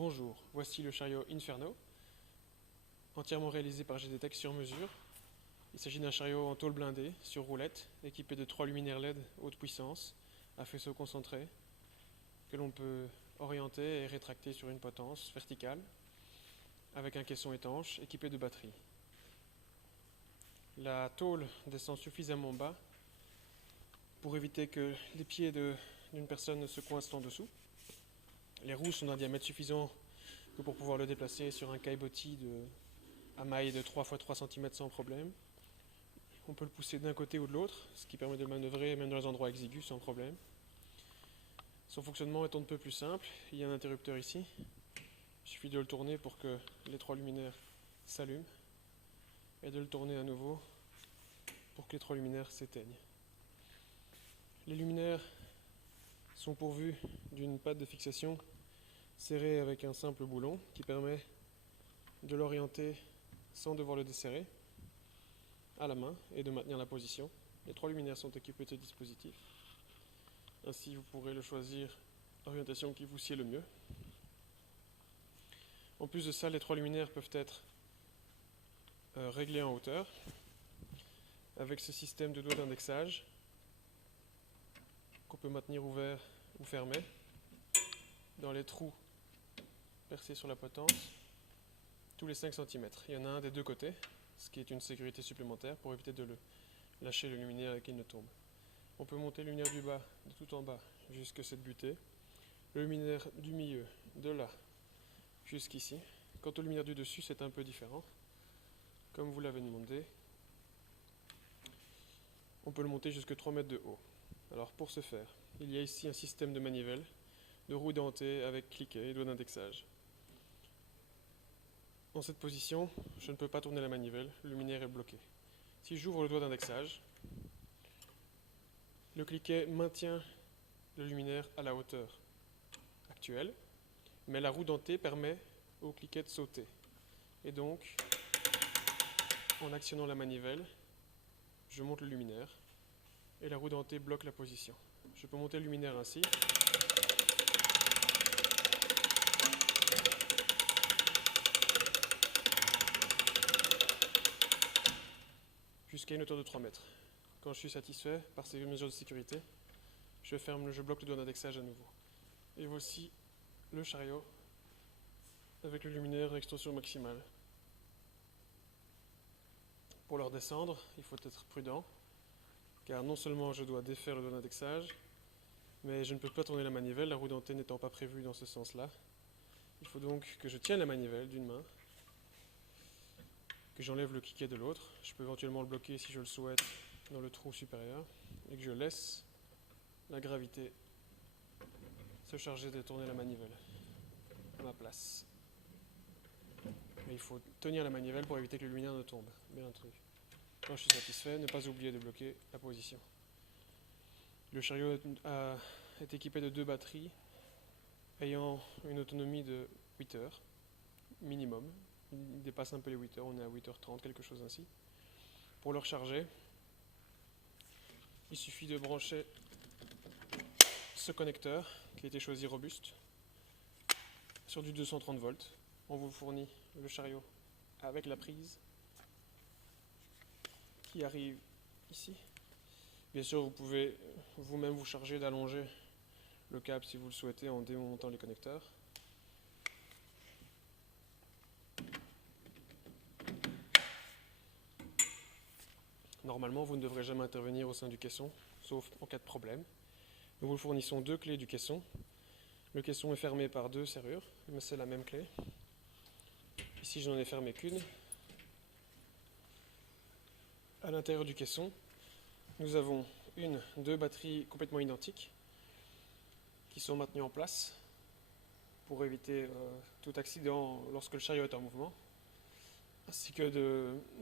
Bonjour, voici le chariot Inferno, entièrement réalisé par GDTech sur mesure. Il s'agit d'un chariot en tôle blindée, sur roulette, équipé de 3 luminaires LED haute puissance, à faisceau concentré, que l'on peut orienter et rétracter sur une potence verticale, avec un caisson étanche équipé de batterie. La tôle descend suffisamment bas pour éviter que les pieds d'une personne ne se coincent en dessous. Les roues sont d'un diamètre suffisant que pour pouvoir le déplacer sur un caillebotis à maille de 3 x 3 cm sans problème. On peut le pousser d'un côté ou de l'autre, ce qui permet de le manœuvrer même dans les endroits exigus sans problème. Son fonctionnement est on ne peut plus simple. Il y a un interrupteur ici. Il suffit de le tourner pour que les 3 luminaires s'allument et de le tourner à nouveau pour que les 3 luminaires s'éteignent. Les luminaires sont pourvus d'une patte de fixation serrée avec un simple boulon qui permet de l'orienter sans devoir le desserrer à la main et de maintenir la position. Les 3 luminaires sont équipés de ce dispositif. Ainsi, vous pourrez le choisir l'orientation qui vous sied le mieux. En plus de ça, les 3 luminaires peuvent être réglés en hauteur avec ce système de doigt d'indexage qu'on peut maintenir ouvert ou fermé dans les trous percés sur la potence tous les 5 cm. Il y en a un des deux côtés, ce qui est une sécurité supplémentaire pour éviter de lâcher le luminaire et qu'il ne tombe. On peut monter le luminaire du bas, de tout en bas, jusqu'à cette butée. Le luminaire du milieu, de là jusqu'ici. Quant au luminaire du dessus, c'est un peu différent. Comme vous l'avez demandé, on peut le monter jusqu'à 3 mètres de haut. Alors pour ce faire, il y a ici un système de manivelle, de roues dentées avec cliquet et doigt d'indexage. Dans cette position, je ne peux pas tourner la manivelle, le luminaire est bloqué. Si j'ouvre le doigt d'indexage, le cliquet maintient le luminaire à la hauteur actuelle, mais la roue dentée permet au cliquet de sauter. Et donc, en actionnant la manivelle, je monte le luminaire et la roue dentée bloque la position. Je peux monter le luminaire ainsi. Jusqu'à une hauteur de 3 mètres. Quand je suis satisfait par ces mesures de sécurité, je bloque le doigt d'indexage à nouveau. Et voici le chariot avec le luminaire à extension maximale. Pour le redescendre, il faut être prudent, car non seulement je dois défaire le doigt d'indexage, mais je ne peux pas tourner la manivelle, la roue dentée n'étant pas prévue dans ce sens-là. Il faut donc que je tienne la manivelle d'une main, que j'enlève le cliquet de l'autre. Je peux éventuellement le bloquer si je le souhaite dans le trou supérieur, et que je laisse la gravité se charger de tourner la manivelle à ma place. Mais il faut tenir la manivelle pour éviter que le luminaire ne tombe, bien entendu. Quand je suis satisfait, ne pas oublier de bloquer la position. Le chariot est équipé de 2 batteries ayant une autonomie de 8 heures minimum. Il dépasse un peu les 8 heures, on est à 8h30, quelque chose ainsi. Pour le recharger, il suffit de brancher ce connecteur qui a été choisi robuste sur du 230 volts. On vous fournit le chariot avec la prise qui arrive ici. Bien sûr, vous pouvez vous-même vous charger d'allonger le câble si vous le souhaitez en démontant les connecteurs. Normalement, vous ne devrez jamais intervenir au sein du caisson, sauf en cas de problème. Nous vous fournissons 2 clés du caisson. Le caisson est fermé par 2 serrures, mais c'est la même clé. Ici, je n'en ai fermé qu'une. À l'intérieur du caisson, nous avons 2 batteries complètement identiques qui sont maintenues en place pour éviter tout accident lorsque le chariot est en mouvement, ainsi que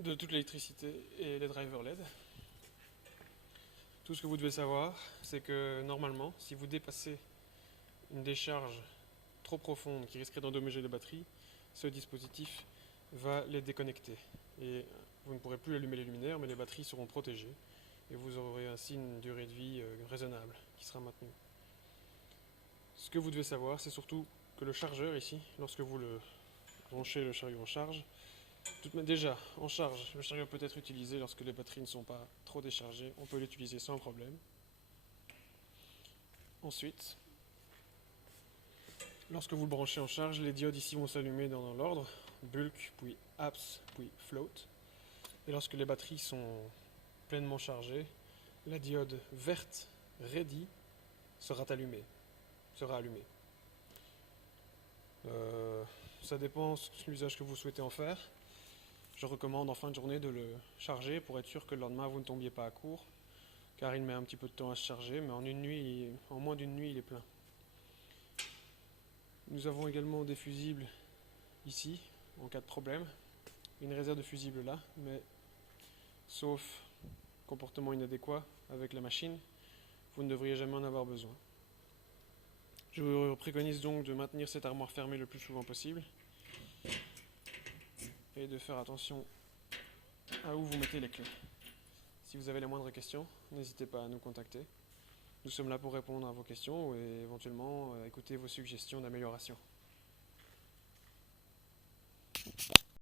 de toute l'électricité et les drivers LED. Tout ce que vous devez savoir, c'est que normalement, si vous dépassez une décharge trop profonde qui risquerait d'endommager les batteries, ce dispositif va les déconnecter. Et vous ne pourrez plus allumer les luminaires, mais les batteries seront protégées et vous aurez ainsi une durée de vie raisonnable qui sera maintenue. Ce que vous devez savoir, c'est surtout que le chargeur ici, lorsque vous le branchez le chariot en charge, déjà en charge, le chariot peut être utilisé lorsque les batteries ne sont pas trop déchargées, on peut l'utiliser sans problème. Ensuite, lorsque vous le branchez en charge, les diodes ici vont s'allumer dans l'ordre, bulk, puis apps, puis float. Et lorsque les batteries sont pleinement chargées, la diode verte ready sera allumée. Ça dépend de l'usage que vous souhaitez en faire. Je recommande en fin de journée de le charger pour être sûr que le lendemain vous ne tombiez pas à court, car il met un petit peu de temps à se charger, mais en moins d'une nuit il est plein. Nous avons également des fusibles ici, en cas de problème. Une réserve de fusibles là, mais sauf comportement inadéquat avec la machine, vous ne devriez jamais en avoir besoin. Je vous préconise donc de maintenir cette armoire fermée le plus souvent possible et de faire attention à où vous mettez les clés. Si vous avez la moindre question, n'hésitez pas à nous contacter. Nous sommes là pour répondre à vos questions et éventuellement écouter vos suggestions d'amélioration.